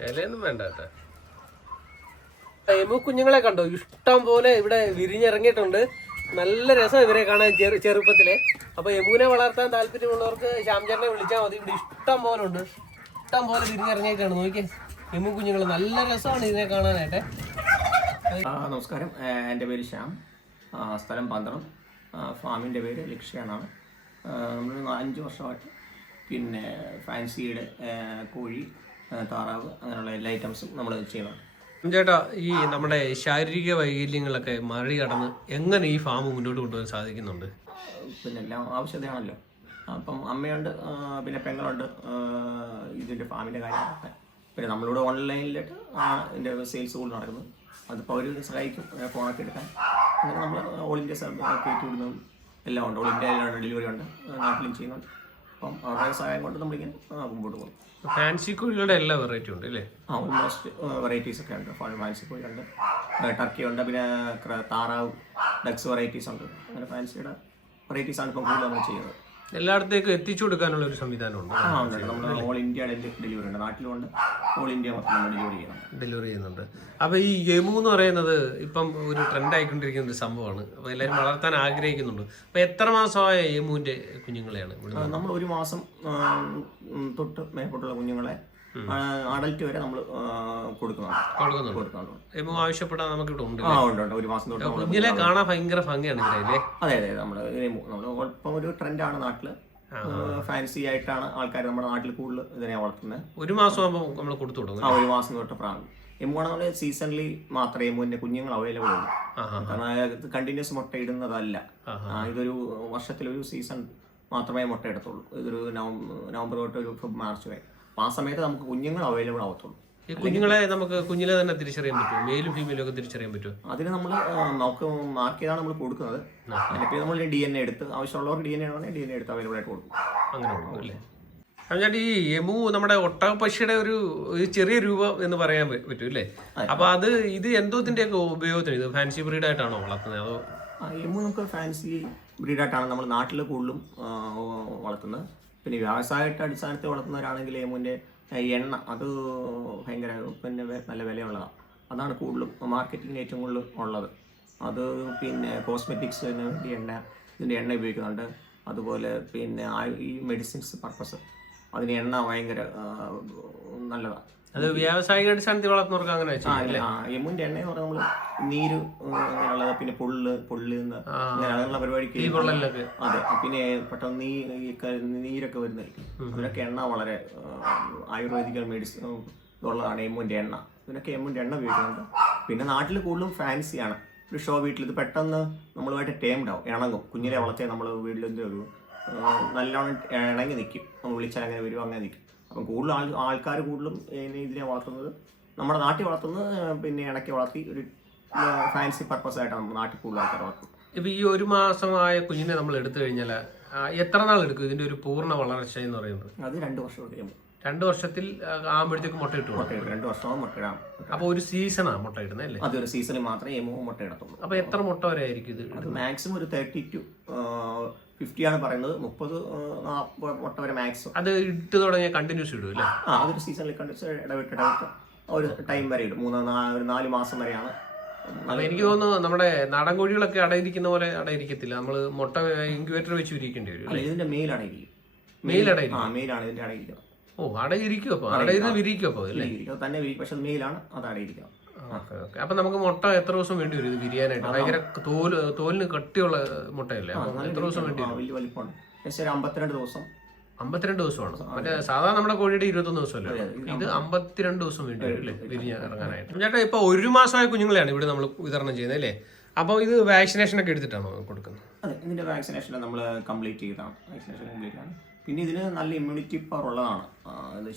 ഇലയൊന്നും വേണ്ട കേട്ടോ എമു കുഞ്ഞുങ്ങളെ കണ്ടോ? ഇഷ്ടം പോലെ ഇവിടെ വിരിഞ്ഞിറങ്ങിയിട്ടുണ്ട്. നല്ല രസം ഇവരെ കാണാൻ ചെറു ചെറുപ്പത്തിലെ. അപ്പൊ യമുനെ വളർത്താൻ താല്പര്യമുള്ളവർക്ക് ശ്യാംചേട്ടനെ വിളിച്ചാൽ മതി. ഇവിടെ ഇഷ്ടം പോലെ ഉണ്ട്. ഇഷ്ടം പോലെ വിരിഞ്ഞിറങ്ങിയിട്ടാണ്. നോക്കിയേ. യമു കുഞ്ഞുങ്ങൾ നല്ല രസമാണ് ഇതിനെ കാണാനായിട്ട്. നമസ്കാരം. എന്റെ പേര് ശ്യാം. ആ, സ്ഥലം പന്ത്രം ഫാമിന്റെ പേര് ലക്ഷ്യ എന്നാണ്. നമ്മൾ അഞ്ച് വർഷമായിട്ട് പിന്നെ ഫാൻസിയുടെ കോഴി താറാവ് അങ്ങനെയുള്ള എല്ലാ ഐറ്റംസും നമ്മൾ ചെയ്യുന്നുണ്ട് ചേട്ടാ ഈ നമ്മുടെ ശാരീരിക വൈകല്യങ്ങളൊക്കെ മറികടന്ന് എങ്ങനെ ഈ ഫാം മുന്നോട്ട് കൊണ്ടുപോകാൻ സാധിക്കുന്നുണ്ട്? പിന്നെ എല്ലാം ആവശ്യതയാണല്ലോ അപ്പം അമ്മയുണ്ട് പിന്നെ പെങ്ങളുണ്ട് ഇതിന്റെ ഫാമിന്റെ കാര്യങ്ങളൊക്കെ പിന്നെ നമ്മളിവിടെ ഓൺലൈനിലായിട്ട് ആണ് ഇതിന്റെ സെയിൽസ് കൂടുതൽ നടക്കുന്നത്. അതിപ്പോൾ അവർ സഹായിക്കും ഫോണൊക്കെ എടുക്കാൻ. അങ്ങനെ നമ്മൾ ഓൾ ഇന്ത്യ കയറ്റി വിടുന്നതും എല്ലാം ഉണ്ട്. ഓൾ ഇന്ത്യയിലാണ് ഡെലിവറി ഉണ്ട് നാട്ടിലും ചെയ്യുന്നുണ്ട്. അപ്പം അവരുടെ സഹായം കൊണ്ട് നമ്മളിങ്ങനെ ആ, മുമ്പോട്ട് പോകും. ഫാൻസി കോഴികളുടെ എല്ലാ വെറൈറ്റി ഉണ്ട് അല്ലേ? ആ ഓൾമോസ്റ്റ് വെറൈറ്റീസ് ഒക്കെ ഉണ്ട്. ഫാൻസി ടർക്കി ഉണ്ട് പിന്നെ താറാവ് ഡക്സ് വെറൈറ്റീസ് ഉണ്ട്. അങ്ങനെ ഫാൻസിയുടെ വെറൈറ്റീസ് ആണ് ഇപ്പം കൂടുതൽ നമ്മൾ ചെയ്യുന്നത്. എല്ലായിടത്തേക്കും എത്തിച്ചു കൊടുക്കാനുള്ള ഒരു സംവിധാനം ഉണ്ട്. ആ ഉണ്ട് നമ്മൾ ഓൾ ഇന്ത്യ ഡെലിവറി ഉണ്ട്. നാട്ടിലുണ്ട് ഓൾ ഇന്ത്യ മൊത്തം നമ്മൾ ഡെലിവറി ചെയ്യുന്നുണ്ട് ഡെലിവറി ചെയ്യുന്നുണ്ട്. അപ്പൊ ഈ യമു എന്ന് പറയുന്നത് ഇപ്പം ഒരു ട്രെൻഡ് ആയിക്കൊണ്ടിരിക്കുന്ന ഒരു സംഭവമാണ്. അപ്പൊ എല്ലാവരും വളർത്താൻ ആഗ്രഹിക്കുന്നുണ്ട്. അപ്പൊ എത്ര മാസമായ യമുവിന്റെ കുഞ്ഞുങ്ങളെയാണ്? ഇവിടുന്ന് നമ്മൾ ഒരു മാസം തൊട്ട് മേപ്പോട്ടുള്ള കുഞ്ഞുങ്ങളെ അഡൽറ്റ് വരെ നമ്മൾ കൊടുക്കുന്നുണ്ട്. കൊടുക്കുന്നുണ്ട്. ആവശ്യപ്പെടാൻ നമുക്ക് ഇവിടെ ഉണ്ട് ആ ഉണ്ട് ഉണ്ട്. ഒരു മാസം തൊട്ട് കുഞ്ഞിലെ കാണാൻ ഭയങ്കര ഭംഗിയാണ് അതെ അതെ നമ്മൾ നമ്മൾ ഇപ്പം ഒരു ട്രെൻഡാണ് നാട്ടിൽ ഫാൻസി ആയിട്ടാണ് ആൾക്കാർ നമ്മുടെ നാട്ടിൽ കൂടുതൽ ഇതിനെ വളർത്തുന്നത് ഒരു മാസം ആകുമ്പോൾ നമ്മൾ കൊടുത്തു തുടങ്ങും ആ ഒരു മാസം തൊട്ട് പ്രായം എമ്മുവാണ് നമ്മൾ സീസണിലി മാത്രമേ എമ്മുവിന്റെ കുഞ്ഞുങ്ങൾ അവൈലബിൾ ഉള്ളൂ. കാരണം കണ്ടിന്യൂസ് മുട്ട ഇടുന്നതല്ല. ഇതൊരു വർഷത്തിലൊരു സീസൺ മാത്രമേ മുട്ട എടുത്തുള്ളൂ ഇതൊരു നവംബർ നവംബർ തൊട്ട് ഒരു മാർച്ച് വരെ. ആ സമയത്ത് നമുക്ക് കുഞ്ഞുങ്ങൾ അവൈലബിൾ ആവത്തുള്ളൂ. ഈ കുഞ്ഞുങ്ങളെ നമുക്ക് കുഞ്ഞിലെ തന്നെ തിരിച്ചറിയാൻ പറ്റും മെയിലും ഫീമെയിലും ഒക്കെ തിരിച്ചറിയാൻ പറ്റും അതിന് നമ്മൾ നമുക്ക് മാർക്ക് ചെയ്താണ് നമ്മൾ കൊടുക്കുന്നത്. നമ്മൾ ഡി എൻ എ എടുത്ത് ആവശ്യമുള്ളവർക്ക് D N A D N A എടുത്ത് അവൈലബിൾ ആയിട്ട് കൊടുക്കും. അങ്ങനെ കൊടുക്കും അല്ലേ? ചേട്ടാ ഈ യമു നമ്മുടെ ഒട്ടകപ്പക്ഷിയുടെ ഒരു ഒരു ചെറിയ രൂപം എന്ന് പറയാൻ പറ്റും അല്ലേ? അപ്പൊ അത് ഇത് എന്തോത്തിന്റെയൊക്കെ ഉപയോഗത്തിന്? ഇത് ഫാൻസി ബ്രീഡ് ആയിട്ടാണോ വളർത്തുന്നത്? അതോ യമു എമ്മു നമുക്ക് ഫാൻസി ബ്രീഡായിട്ടാണ് നമ്മൾ നാട്ടിൽ കൂടുതലും വളർത്തുന്നത്. പിന്നെ വ്യവസായമായിട്ട് അടിസ്ഥാനത്തിൽ വളർത്തുന്നവരാണെങ്കിൽ എമ്മുവിന്റെ എണ്ണ. അത് ഭയങ്കര പിന്നെ നല്ല വിലയുള്ളതാണ് അതാണ് കൂടുതലും മാർക്കറ്റിങ്ങിന് ഏറ്റവും കൂടുതൽ ഉള്ളത്. അത് പിന്നെ കോസ്മെറ്റിക്സിന് വേണ്ടി എണ്ണ ഇതിന്റെ എണ്ണ ഉപയോഗിക്കുന്നുണ്ട്. അതുപോലെ പിന്നെ ഈ മെഡിസിൻസ് പർപ്പസ്. അതിന് എണ്ണ ഭയങ്കര നല്ലതാണ് അത് വ്യാവസായിക അടിസ്ഥാനത്തിൽ വളർത്തുന്നവർക്ക് അങ്ങനെ എമ്മിന്റെ എണ്ണ എന്ന് പറഞ്ഞാൽ നമ്മൾ നീര് അങ്ങനെയുള്ളത് പിന്നെ പൊള്ള് പുള്ളി അങ്ങനെ അങ്ങനെയുള്ള പരിപാടിക്ക് അതെ. പിന്നെ പെട്ടെന്ന് നീ നീരൊക്കെ വരുന്നതായിരിക്കും. അതിനൊക്കെ എണ്ണ വളരെ ആയുർവേദിക്കൽ മെഡിസിൻ ഉള്ളതാണ് എമ്മിന്റെ എണ്ണ. ഇതിനൊക്കെ എമ്മിന്റെ എണ്ണ ഉപയോഗിക്കുന്നുണ്ട്. പിന്നെ നാട്ടിൽ കൂടുതലും ഫാൻസിയാണ് ഒരു ഷോ വീട്ടിൽ ഇത് പെട്ടെന്ന് നമ്മളുമായിട്ട് ടേംഡ് ആവും ഇണങ്ങും. കുഞ്ഞിനെ വളർത്തിയാൽ നമ്മൾ വീട്ടിലെന്ത് ഒരു ആ, നല്ലോണം ഇണങ്ങി നിൽക്കും നമ്മൾ വിളിച്ചാൽ അങ്ങനെ വരും അങ്ങനെ നിൽക്കും അപ്പം കൂടുതൽ ആൾ ആൾക്കാർ കൂടുതലും ഇതിനെ വളർത്തുന്നത്. നമ്മുടെ നാട്ടിൽ വളർത്തുന്നത് പിന്നെ ഇണക്കി വളർത്തി ഒരു ഫാൻസി പർപ്പസ് ആയിട്ടാണ് നമ്മുടെ നാട്ടിൽ കൂടുതൽ ആൾക്കാർ വളർത്തുന്നത്. ഇപ്പം ഈ ഒരു മാസമായ കുഞ്ഞിനെ നമ്മൾ എടുത്തു കഴിഞ്ഞാൽ എത്ര നാൾ എടുക്കും ഇതിന്റെ ഒരു പൂർണ വളർച്ച എന്ന് പറയുന്നത്? അത് രണ്ട് വർഷം കഴിയുമ്പോൾ രണ്ടു വർഷത്തിൽ ആകുമ്പോഴത്തേക്ക് മുട്ട ഇട്ടു രണ്ടു മുട്ട മുട്ടയിടാം അപ്പൊ ഒരു സീസണാണ് മുട്ട ഇടുന്നത് അല്ലേ? അതൊരു സീസണിൽ മാത്രമേ എമോ മുട്ട ഇടത്തുള്ളൂ. അപ്പൊ എത്ര മുട്ട വരെ ആയിരിക്കും ഇത് അത് മാക്സിമം ഒരു തേർട്ടി ടു ഫിഫ്റ്റി ആണ് പറയുന്നത്. മുപ്പത് മുട്ട വരെ മാക്സിമം. അത് ഇട്ട് തുടങ്ങിയ കണ്ടിന്യൂസ് ഇടും അല്ലേ? ആ അതൊരു സീസണിൽ കണ്ടിന്യൂസ് ഇടവിട്ട് ഇടവിട്ട് ഒരു ടൈം വരെ ഇടും. മൂന്ന് ഒരു നാല് മാസം വരെയാണ്. എനിക്ക് തോന്നുന്നു നമ്മുടെ നാടൻ കോഴികളൊക്കെ അടയിരിക്കുന്ന പോലെ അടയിരിക്കത്തില്ല. നമ്മൾ മുട്ട ഇൻക്യുബേറ്റർ വെച്ച് ഇരിക്കേണ്ടി വരും ഇതിന്റെ മെയിലാണ് ഇരിക്കും മെയിൽ അടയിരിക്കും ആ മെയിലാണ് ഇതിന്റെ അടയിരിക്കുന്നത്. ഓ അടയിരിക്കും അപ്പൊ അടയിരുന്ന് വിരിക്കും അല്ലേ? ഇരിക്കും തന്നെ വിരിക്കും പക്ഷെ മെയിലാണ് അത് ഓക്കെ ഓക്കെ. അപ്പൊ നമുക്ക് മുട്ട എത്ര ദിവസം വേണ്ടി വരും ഇത് വിരിയാനായിട്ട്? ഭയങ്കര തോൽ തോലിന് കട്ടിയുള്ള മുട്ടയല്ലേ? അപ്പൊ എത്ര ദിവസം വേണ്ടി വരും? വലിയ വലിപ്പമാണ് ഏകദേശം ഒരു അമ്പത്തിരണ്ട് ദിവസം. അമ്പത്തിരണ്ട് ദിവസമാണ്. മറ്റേ സാധാരണ നമ്മുടെ കോഴിയുടെ ഇരുപത്തൊന്ന് ദിവസമല്ലേ? ഇത് അമ്പത്തിരണ്ട് ദിവസം വേണ്ടി വരും അല്ലേ? വിരിഞ്ഞ് ഇറങ്ങാനായിട്ട്. ചേട്ടാ ഇപ്പൊ ഒരു മാസമായ കുഞ്ഞുങ്ങളെയാണ് ഇവിടെ നമ്മൾ വിതരണം ചെയ്യുന്നത് അല്ലേ? അപ്പോൾ ഇത് വാക്സിനേഷൻ ഒക്കെ എടുത്തിട്ടാണോ കൊടുക്കുന്നത്? അതെ ഇതിന്റെ വാക്സിനേഷൻ നമ്മൾ കംപ്ലീറ്റ് ചെയ്താണ് വാക്സിനേഷൻ കംപ്ലീറ്റ് ആണ് പിന്നെ ഇതിന് നല്ല ഇമ്മ്യൂണിറ്റി പവർ ഉള്ളതാണ്.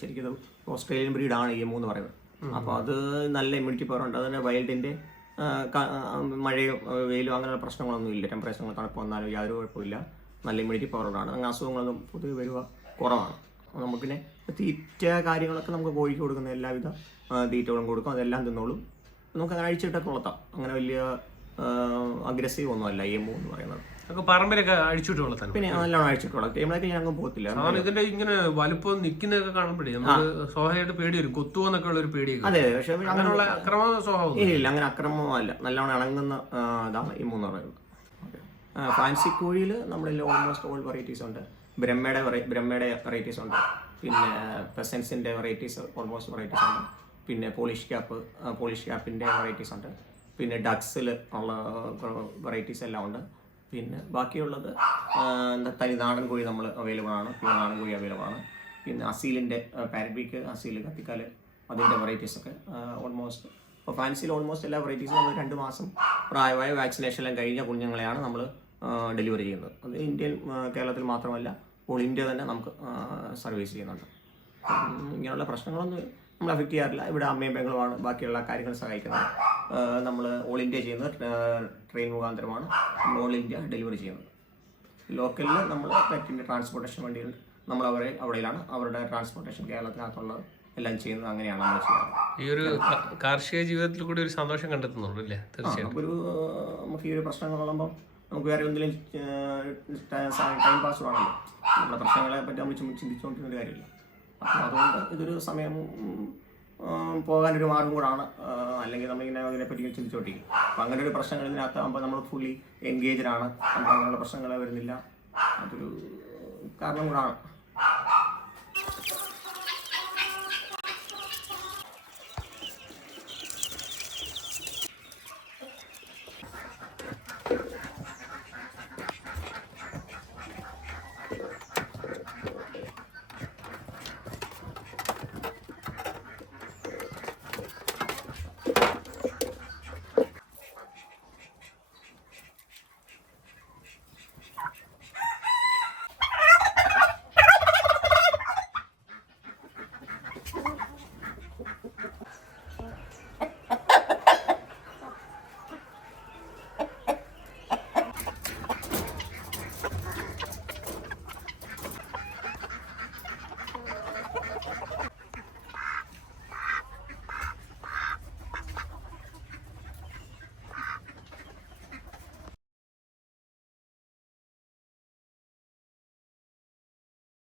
ശരിക്കും ഓസ്ട്രേലിയൻ ബ്രീഡാണ് ഈ എന്ന് പറയുന്നത്. അപ്പോൾ അത് നല്ല ഇമ്മ്യൂണിറ്റി പവർ ഉണ്ട്. അതിന് വൈൽഡിന്റെ മഴയോ വെയിലോ അങ്ങനെയുള്ള പ്രശ്നങ്ങളൊന്നും ഇല്ല. ടെമ്പറേച്ചർ തണുപ്പ് വന്നാലും യാതൊരു കുഴപ്പമില്ല നല്ല ഇമ്മ്യൂണിറ്റി പവർ ഉള്ളതാണ്. അങ്ങനെ അസുഖങ്ങളൊന്നും പൊതുവെ വരിക കുറവാണ്. നമുക്ക് പിന്നെ തീറ്റ കാര്യങ്ങളൊക്കെ നമുക്ക് കോഴിക്ക് കൊടുക്കുന്ന എല്ലാവിധ തീറ്റകളും കൊടുക്കും. അതെല്ലാം തിന്നോളും. നമുക്ക് അങ്ങനെ അഴിച്ചിട്ടൊക്കെ വളർത്താം. അങ്ങനെ വലിയ അഗ്രസീവ് ഒന്നുമല്ല ഈ എമ്മു എന്ന് പറയുന്നത്. പറമ്പിലൊക്കെ അഴിച്ചുവിട്ട് വളർത്താൻ പിന്നെ നല്ലോണം അഴിച്ചിട്ടുള്ള ടൈമിലൊക്കെ ഞാൻ അങ്ങ് പോകത്തില്ല. ഇതിന്റെ ഇങ്ങനെ വലുപ്പം നിൽക്കുന്നതൊക്കെ കാണുമ്പോഴേ നമുക്ക് സ്വാഭാവികമായിട്ട് പേടി വരും കൊത്തുവെന്നൊക്കെ ഉള്ള ഒരു പേടിയൊക്കെ അതെ പക്ഷെ അങ്ങനെയുള്ള അക്രമ സ്വഭാവം ഇല്ല അങ്ങനെ അക്രമമല്ല നല്ലോണം ഇണങ്ങുന്ന ഇതാണ് ഈ മൂന്ന് പറയുന്നത് ഫാൻസി കോഴിയിൽ നമ്മളിൽ ഓൾമോസ്റ്റ് ഓൾ വെറൈറ്റീസ് ഉണ്ട്. ബ്രഹ്മയുടെ ബ്രഹ്മയുടെ വെറൈറ്റീസ് ഉണ്ട്. പിന്നെ പെസൻസിന്റെ വെറൈറ്റീസ് ഓൾമോസ്റ്റ് വെറൈറ്റീസ് ഉണ്ട്. പിന്നെ പോളിഷ് ക്യാപ്പ് പോളിഷ് ക്യാപ്പിന്റെ വെറൈറ്റീസ് ഉണ്ട്. പിന്നെ ഡക്സിൽ ഉള്ള വെറൈറ്റീസ് എല്ലാം ഉണ്ട്. പിന്നെ ബാക്കിയുള്ളത് എന്താ തനി നാടൻ കോഴി നമ്മൾ അവൈലബിൾ ആണ്. പിന്നെ നാടൻ കോഴി അവൈലബിൾ ആണ്. പിന്നെ അസീലിന്റെ പാരബീക്ക് അസീൽ കത്തിക്കാൽ അതിന്റെ വെറൈറ്റീസൊക്കെ ഓൾമോസ്റ്റ് ഇപ്പോൾ ഫാൻസിയിൽ ഓൾമോസ്റ്റ് എല്ലാ വെറൈറ്റീസും നമ്മൾ രണ്ട് മാസം പ്രായമായ വാക്സിനേഷൻ എല്ലാം കഴിഞ്ഞ കുഞ്ഞുങ്ങളെയാണ് നമ്മൾ ഡെലിവറി ചെയ്യുന്നത്. അത് ഇന്ത്യൻ കേരളത്തിൽ മാത്രമല്ല ഓൾ ഇന്ത്യ തന്നെ നമുക്ക് സർവീസ് ചെയ്യുന്നുണ്ട്. ഇങ്ങനെയുള്ള പ്രശ്നങ്ങളൊന്നും നമ്മൾ അഫക്റ്റ് ചെയ്യാറില്ല. ഇവിടെ അമ്മയും പെങ്ങളുമാണ് ബാക്കിയുള്ള കാര്യങ്ങൾ സഹായിക്കുന്നത്. നമ്മൾ ഓൾ ഇന്ത്യ ചെയ്യുന്നത് ട്രെയിൻ മുഖാന്തരമാണ്. നമ്മൾ ഓൾ ഇന്ത്യ ഡെലിവറി ചെയ്യുന്നത്. ലോക്കലിൽ നമ്മൾ പെറ്റിന്റെ ട്രാൻസ്പോർട്ടേഷൻ വണ്ടികൾ നമ്മൾ അവരെ അവിടെയാണ് അവരുടെ ട്രാൻസ്പോർട്ടേഷൻ കേരളത്തിനകത്തുള്ളത് എല്ലാം ചെയ്യുന്നത് അങ്ങനെയാണ് നമ്മൾ ചെയ്യാറ്. ഈ ഒരു കാർഷിക ജീവിതത്തിൽ കൂടി ഒരു സന്തോഷം കണ്ടെത്തുന്നുള്ളൂ അല്ലേ? തീർച്ചയായും ഒരു നമുക്ക് ഈ ഒരു പ്രശ്നങ്ങൾ ഉള്ളപ്പോൾ നമുക്ക് വേറെ എന്തെങ്കിലും ടൈം പാസ് വേണമല്ലോ നമ്മുടെ പ്രശ്നങ്ങളെ പറ്റി നമ്മൾ ചിന്തിച്ചുകൊണ്ടിരുന്ന കാര്യമില്ല? അതുകൊണ്ട് ഇതൊരു സമയം പോകാനൊരു മാർഗം കൂടാണ്. അല്ലെങ്കിൽ നമ്മളിങ്ങനെ അതിനെപ്പറ്റി ഇങ്ങനെ ചിന്തിച്ചോണ്ടിരിക്കും അപ്പം അങ്ങനെ ഒരു പ്രശ്നങ്ങൾ ഇതിനകത്താകുമ്പോൾ നമ്മൾ ഫുള്ളി എൻഗേജ്ഡ് ആണ്. അങ്ങനെയുള്ള പ്രശ്നങ്ങൾ വരുന്നില്ല. അതൊരു കാരണം കൂടാണ്